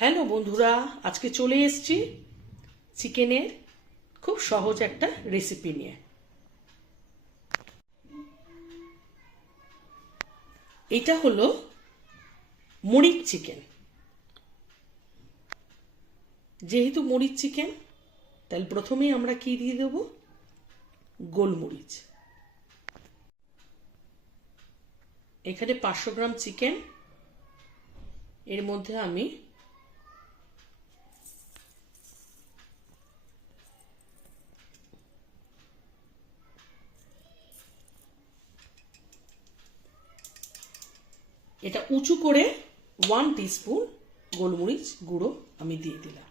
Hello বন্ধুরা, আজকে চলে এসেছি চিকেনের খুব সহজ একটা রেসিপি নিয়ে। এটা হলো মরিচ চিকেন। যেহেতু মরিচ চিকেন, তাহলে প্রথমেই আমরা কি দিয়ে দেব? গোলমরিচ। এখানে 500 গ্রাম চিকেন, এর মধ্যে আমি এটা উঁচু করে 1 টিস্পুন গোলমরিচ গুঁড়ো আমি দিয়ে দিলাম।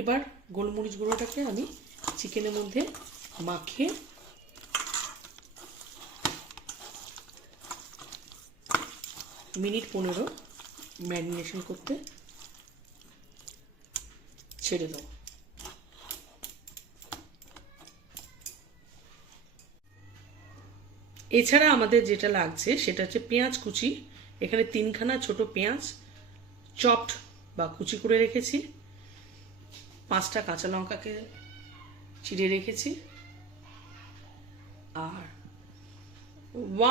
এবার গোলমরিচ গুঁড়োটাকে আমি চিকেনের মধ্যে মাখিয়ে মিনিট 15 ম্যারিনেশন করতে ছেড়ে দেবো। এছাড়া আমাদের যেটা লাগছে সেটা হচ্ছে পেঁয়াজ কুচি। এখানে 3খানা ছোট পেঁয়াজ চপড বা কুচি করে রেখেছি, 5টা কাঁচা লঙ্কাকে চিড়ে রেখেছি, আর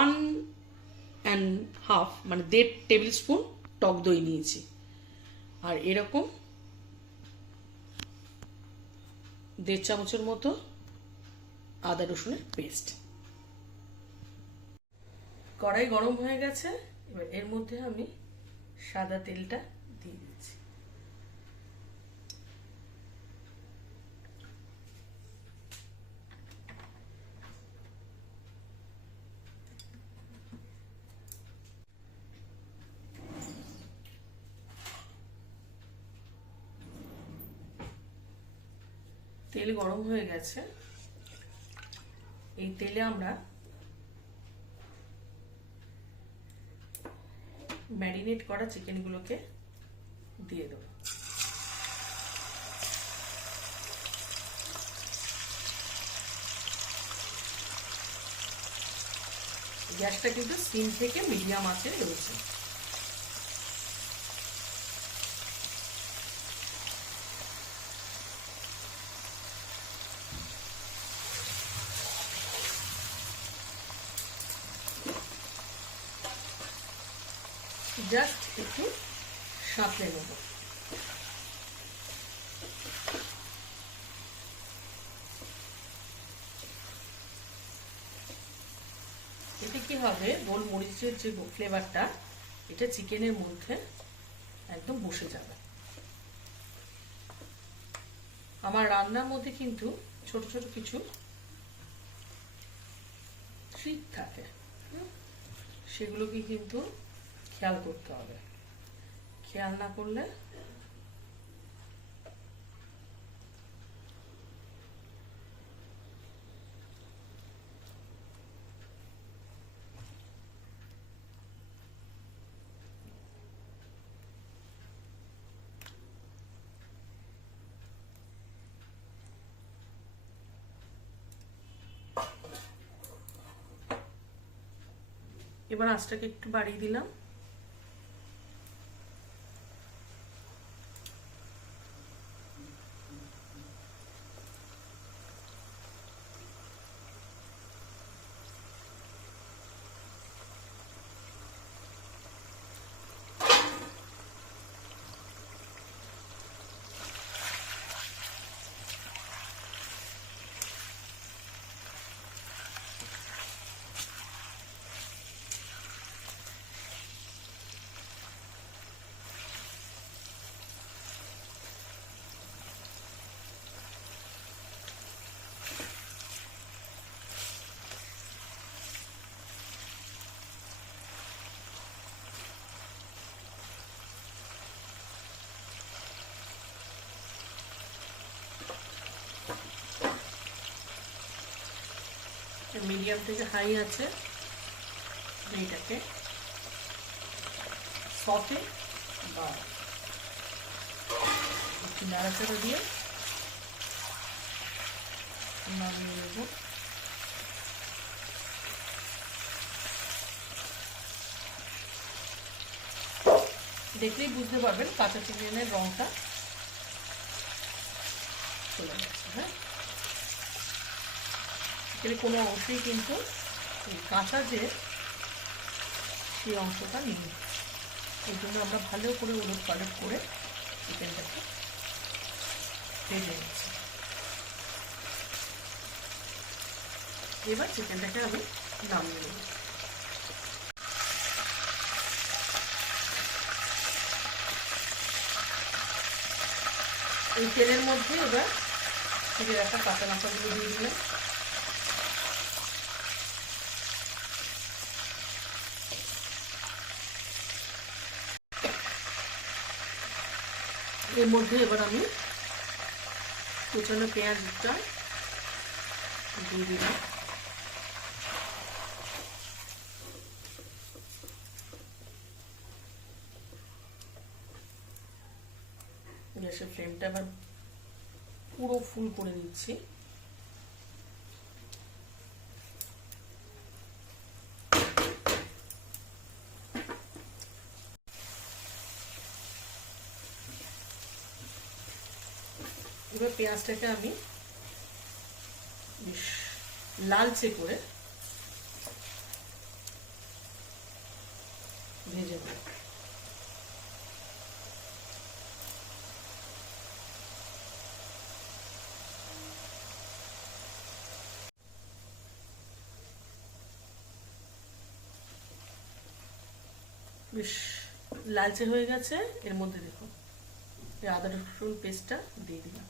1.5 মানে 1.5 টেবিল স্পুন টক দই নিয়েছি, আর এরকম 1.5 চামচের মতো আদা রসুনের পেস্ট। কড়াই গরম হয়ে গেছে, এবার এর মধ্যে আমি সাদা তেলটা দিয়ে দিচ্ছি। তেল গরম হয়ে গেছে, এই তেলে আমরা ম্যারিনেট করা চিকেনগুলোকে দিয়ে দেবো। গ্যাসটা কিন্তু সিম থেকে মিডিয়াম আঁচে রয়েছে। জাস্ট একটু সাঁতলে নেব। এতে কি হবে, গোলমরিচের যে ফ্লেভারটা এটা চিকেনের মধ্যে একদম বসে যাবে। আমার রান্নার মধ্যে কিন্তু ছোট ছোট কিছু ট্রিক থাকে, সেগুলোকে কিন্তু খেয়াল করতে হবে। খেয়াল না করলে এবার আঁচটাকে একটু বাড়িয়ে দিলাম। মিডিয়াম থেকে হাই আছে, এটাকে সতে বা একটু নাড়াচাড়া দিয়ে নামিয়ে নেব। দেখলেই বুঝতে পারবেন কাঁচা চিকেনের রঙটা চলে যাচ্ছে। হ্যাঁ, এর কোনো অংশেই কিন্তু কাঁচা যে সেই অংশটা নেই। এই জন্য আমরা ভালো করে উলট পালট করে চিকেনটাকে ভেজে নিচ্ছি। এবার চিকেনটাকে আমি নামিয়ে নেব। এই তেলের মধ্যে এবার চিড়ে রাখা কাঁচা লঙ্কাগুলো দিয়ে দিলাম। এর মধ্যে এবার আমি কুচানো পেঁয়াজটা দিয়ে দিলাম। গ্যাসের ফ্লেমটা এবার পুরো ফুল করে দিচ্ছি। এবার পেঁয়াজটাকে আমি বেশ লালচে করে ভেজে নেব। বেশ লালচে হয়ে গেছে। এর মধ্যে দেখুন আদা রসুন পেস্টটা দিয়ে দিলাম।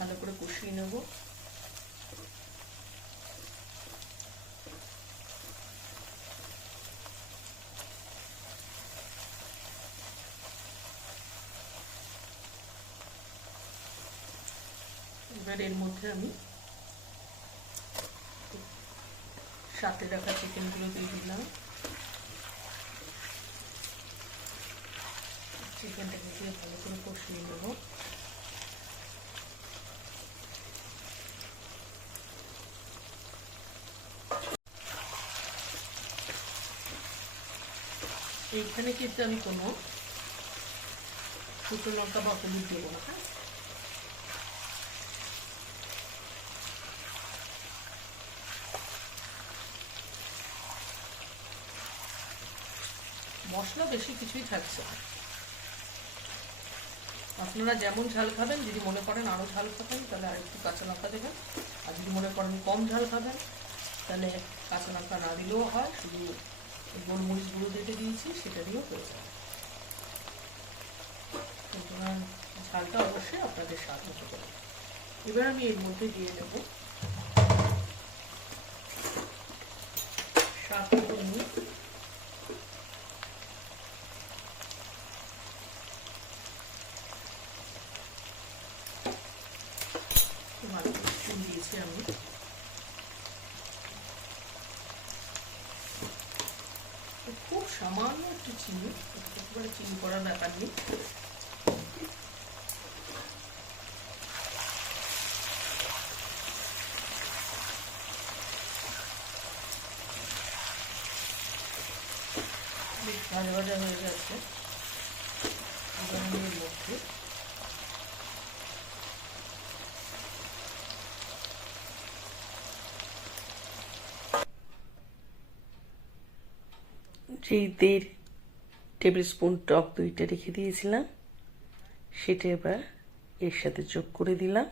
ভালো করে কষিয়ে নেব। এবার এর মধ্যে আমি সাথে রাখা চিকেনগুলো দিয়ে দিলাম। চিকেনটাকে দিয়ে ভালো করে কষিয়ে নেব। এইখানে কিন্তু আমি কোনো শুকনো লঙ্কা বা হলুদ দেবো না। হ্যাঁ, মশলা বেশি কিছুই থাকছে না। আপনারা যেমন ঝাল খাবেন, যদি মনে করেন আরও ঝাল খাবেন তাহলে আর একটু কাঁচা লঙ্কা দেবেন, আর যদি মনে করেন কম ঝাল খাবেন তাহলে কাঁচা লঙ্কা না দিলেও হয়, শুধু গোলমরিচ গুঁড়ো দিয়ে দিয়েছি সেটা দিয়েও হয়ে যাবে। সুতরাং ঝালটা অবশ্যই আপনাদের স্বাদ মতো করে। এবার আমি এর মধ্যে দিয়ে দেব স্বাদ মতো নুন, দিয়েছি আমি। খুব সামান্য একটু চিনি, একেবারে চিনি করার ব্যাপার নেই। বেশ ভাজা ভাজা হয়ে গেছে। এবার আমি এর মধ্যে যেই 1.5 টেবিল স্পুন টক দইটা রেখে দিয়েছিলাম সেটা এবার এর সাথে যোগ করে দিলাম।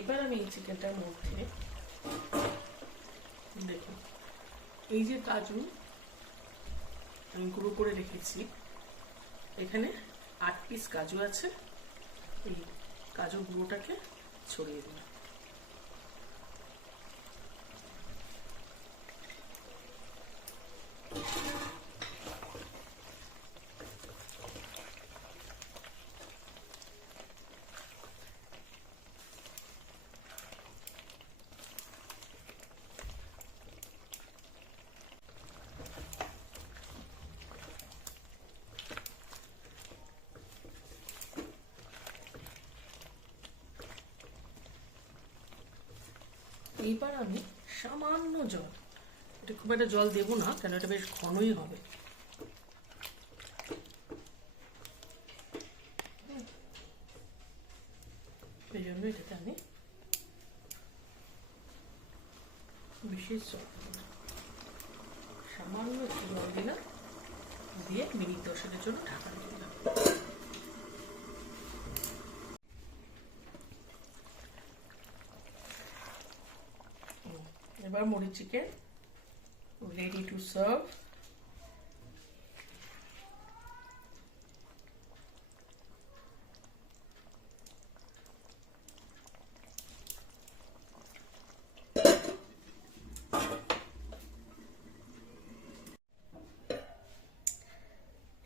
এবার আমি এই চিকেনটার মধ্যে দেখুন এই যে কাজু আমি গুঁড়ো করে রেখেছি, এখানে 8 পিস কাজু আছে, এই কাজু গুঁড়োটাকে ছড়িয়ে দিন। এইবার আমি সামান্য জল, এটা খুব একটা জল দেবো না কেন এটা বেশ ঘনই হবে, এই জন্য এটাতে আমি বিশেষ জল দেবো না, সামান্য একটু জল দিলাম, দিয়ে মিনিট 10-এর জন্য ঢাকা দিয়ে দিলাম। এবার মুড়ি chicken ready to serve.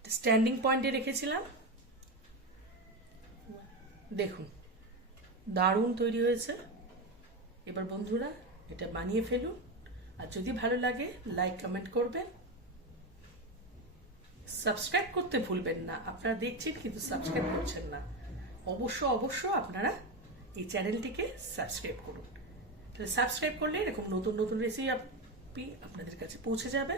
Standing পয়েন্টে রেখেছিলাম, দেখুন দারুণ তৈরি হয়েছে। এবার বন্ধুরা এটা বানিয়ে ফেলুন, আর যদি ভালো লাগে লাইক কমেন্ট করবেন, সাবস্ক্রাইব করতে ভুলবেন না। আপনারা দেখছেন কিন্তু সাবস্ক্রাইব করছেন না, অবশ্য আপনারা এই চ্যানেলটিকে সাবস্ক্রাইব করুন। তাহলে সাবস্ক্রাইব করলে এরকম নতুন নতুন রেসিপি আপনাদের কাছে পৌঁছে যাবে।